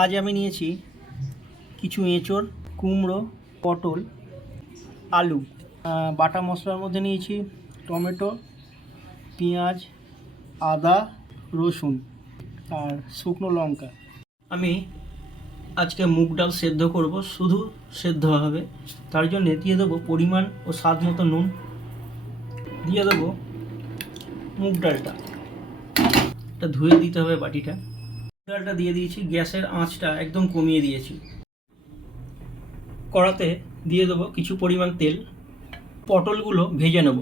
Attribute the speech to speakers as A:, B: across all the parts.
A: আজ আমি নিয়েছি কিছু এঁচড়, কুমড়ো, পটল, আলু। বাটা মশলার মধ্যে নিয়েছি টমেটো, পেঁয়াজ, আদা, রসুন আর শুকনো লঙ্কা। আমি আজকে মুগ ডাল সেদ্ধ করব, শুধু সেদ্ধ হবে। তার জন্য দিয়ে দেবো পরিমাণ ও স্বাদ মতো নুন। দিয়ে দেবো মুগ ডালটা। এটা ধুয়ে দিতে হবে বাটিটা। ডালটা দিয়ে দিয়েছি, গ্যাসের আঁচটা একদম কমিয়ে দিয়েছি। কড়াতে দিয়ে দেবো কিছু পরিমাণ তেল, পটলগুলো ভেজে নেব।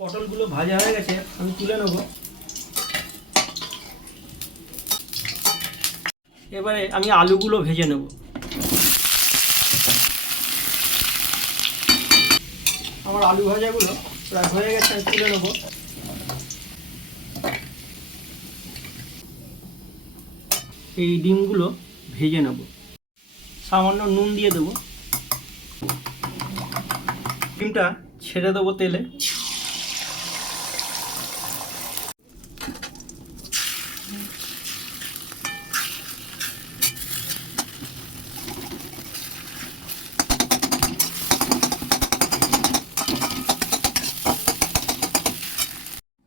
A: পটলগুলো ভাজা হয়ে গেছে, আমি তুলে নেব। এবারে আমি আলুগুলো ভেজে নেব। আমার আলু ভাজাগুলো প্রায় হয়ে গেছে আমি তুলে নেব এই ডিমগুলো ভেজে নেব। সামান্য নুন দিয়ে দেবো। ডিমটা ছেড়ে দেবো তেলে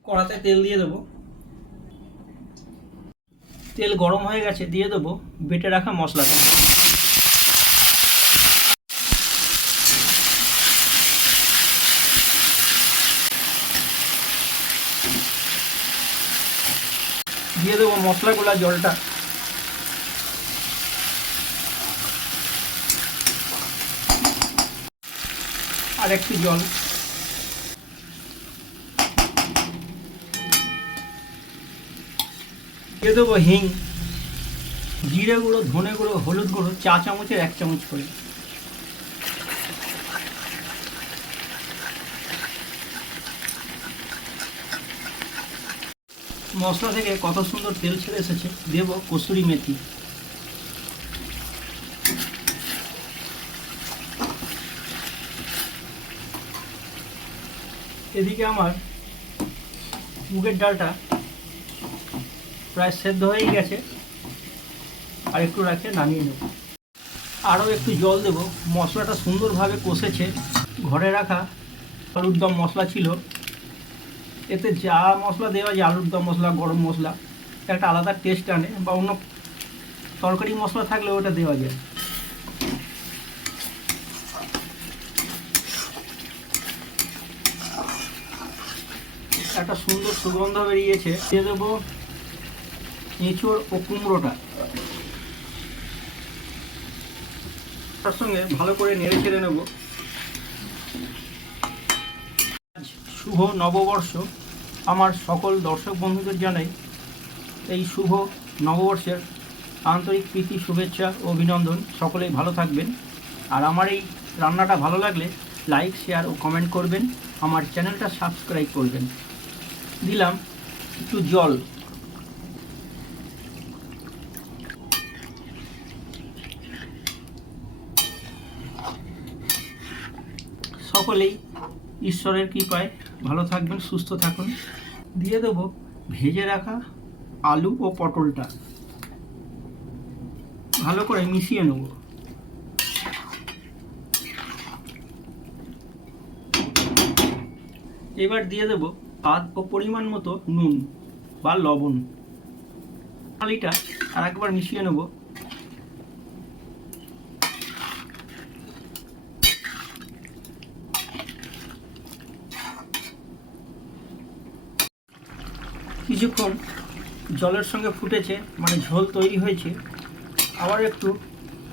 A: কড়াতে তেল দিয়ে দেবো। তেল গরম হয়ে গেছে, দিয়ে দেবো বেটে রাখা মশলাটা দিয়ে দেবো মশলাগুলা, জলটা। আর একটু জল। দিয়ে দেবো হিং। জিরে গুঁড়ো, ধনে গুঁড়ো, হলুদ গুঁড়ো, চা চামচের এক চামচ করে। মশলা থেকে কত সুন্দর তেল ছেড়ে এসেছে, দেব কসুরি মেথি। এদিকে আমার মুগের ডালটা প্রায় সেদ্ধ হয়েই গেছে। আর একটু রাখে, নামিয়ে নেব। আরও একটু জল দেব। মশলাটা সুন্দরভাবে কষেছে। ঘরে রাখা আলুর দম মশলা ছিল। এতে যা মশলা দেওয়া যায়, আলুর দম মশলা, গরম মশলা, একটা আলাদা টেস্ট আনে বা অন্য তরকারি মশলা থাকলে ওটা দেওয়া যায়। একটা সুন্দর সুগন্ধ বেরিয়েছে। দিয়ে দেবো এঁচড় ও কুমড়োটা। তার সঙ্গে ভালো করে নেড়ে ছেড়ে নেব। আজ শুভ নববর্ষ। আমার সকল দর্শক বন্ধুদের জানাই এই শুভ নববর্ষের আন্তরিক প্রীতি, শুভেচ্ছা ও অভিনন্দন। সকলেই ভালো থাকবেন। আর আমার এই রান্নাটা ভালো লাগলে লাইক, শেয়ার ও কমেন্ট করবেন। আমার চ্যানেলটা সাবস্ক্রাইব করবেন। দিলাম একটু জল। সকলেই ঈশ্বরের কৃপায় ভালো থাকবেন, সুস্থ থাকুন। দিয়ে দেবো ভেজে রাখা আলু ও পটলটা। ভালো করে মিশিয়ে নেব। এবার দিয়ে দেবো স্বাদ ও পরিমাণ মতো নুন বা লবণ। থালিটা আর একবার মিশিয়ে নেব। কিছুক্ষণ জলের সঙ্গে ফুটেছে মানে ঝোল তৈরি হয়েছে। আবার একটু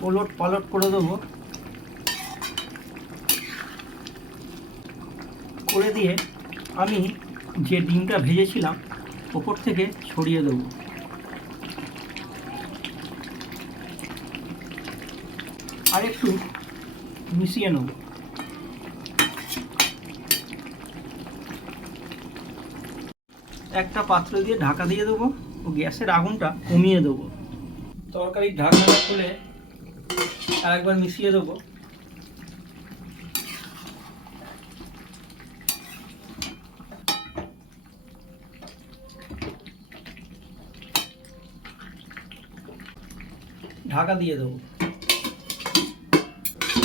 A: ওলট পালট করে দেবো। করে দিয়ে আমি যে ডিমটা ভেজেছিলাম, ওপর থেকে ছড়িয়ে দেবো। আর একটু মিশিয়ে নেব। একটা পাত্র দিয়ে ঢাকা দিয়ে দেবো ও গ্যাসের আগুনটা কমিয়ে দেবো। তরকারি ঢাকা খুলে আরেকবার মিশিয়ে দেবো। ঢাকা দিয়ে দেবো।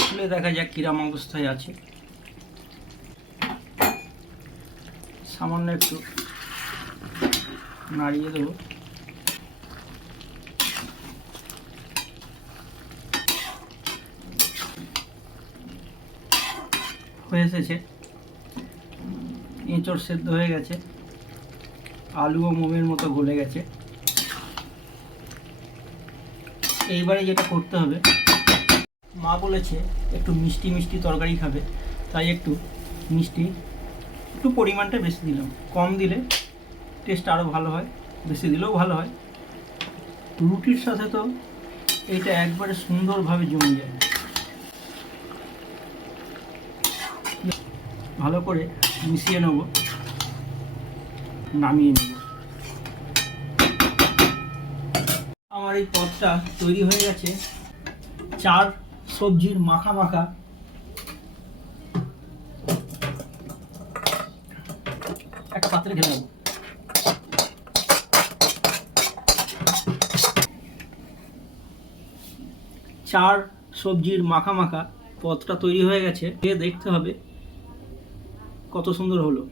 A: খুলে দেখা যাক কিরাম অবস্থায় আছে। সামান্য একটু নাড়িয়ে দেবো। হয়ে এসেছে। এঁচড় সেদ্ধ হয়ে গেছে। আলু ও মোমের মতো গলে গেছে। এইবারে যেটা করতে হবে, মা বলেছে একটু মিষ্টি মিষ্টি তরকারি খাবে। তাই একটু মিষ্টি, একটু পরিমাণটা বেশি দিলাম। কম দিলে টেস্ট আরও ভালো হয়, বেশি দিলেও ভালো হয়। রুটির সাথে তো এটা একবারে সুন্দরভাবে জমে যায়। ভালো করে মিশিয়ে নেব, নামিয়ে নেব। আমার এই পদটা তৈরি হয়ে গেছে। চার সবজির মাখা মাখা। একটা পাত্রে ঢেলে নেব। চার সবজির মাখা মাখা পথটা তৈরি হয়ে গেছে। দেখতে হবে কত সুন্দর হলো।